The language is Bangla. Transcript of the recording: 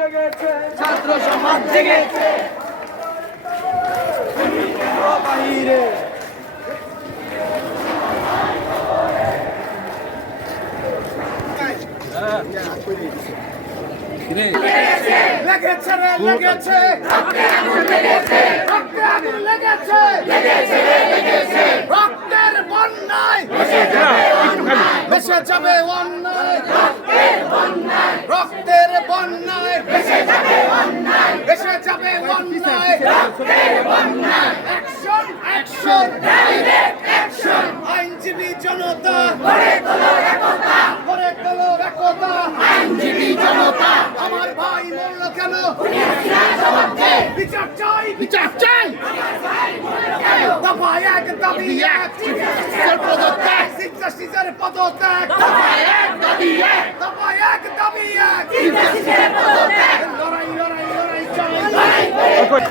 ছাত্র সমাজ জেগেছে বাহিরে লেগেছে রে লেগেছে রক্তের বন্যায় ভেসে যাবে অন্যায় রক্তের বন্যায় ভেসে যাবে অন্যায় অ্যাকশন অ্যাকশন ডাইরেক্ট অ্যাকশন আইনজীবী জনতা গড়ে তোলো একতা আইনজীবী জনতা আমার ভাই মরল কেন বিচার চাই দফা এক দাবি এক পদত্যাগ পদত্যাগ দফা এক দাবি এক লড়াই চাই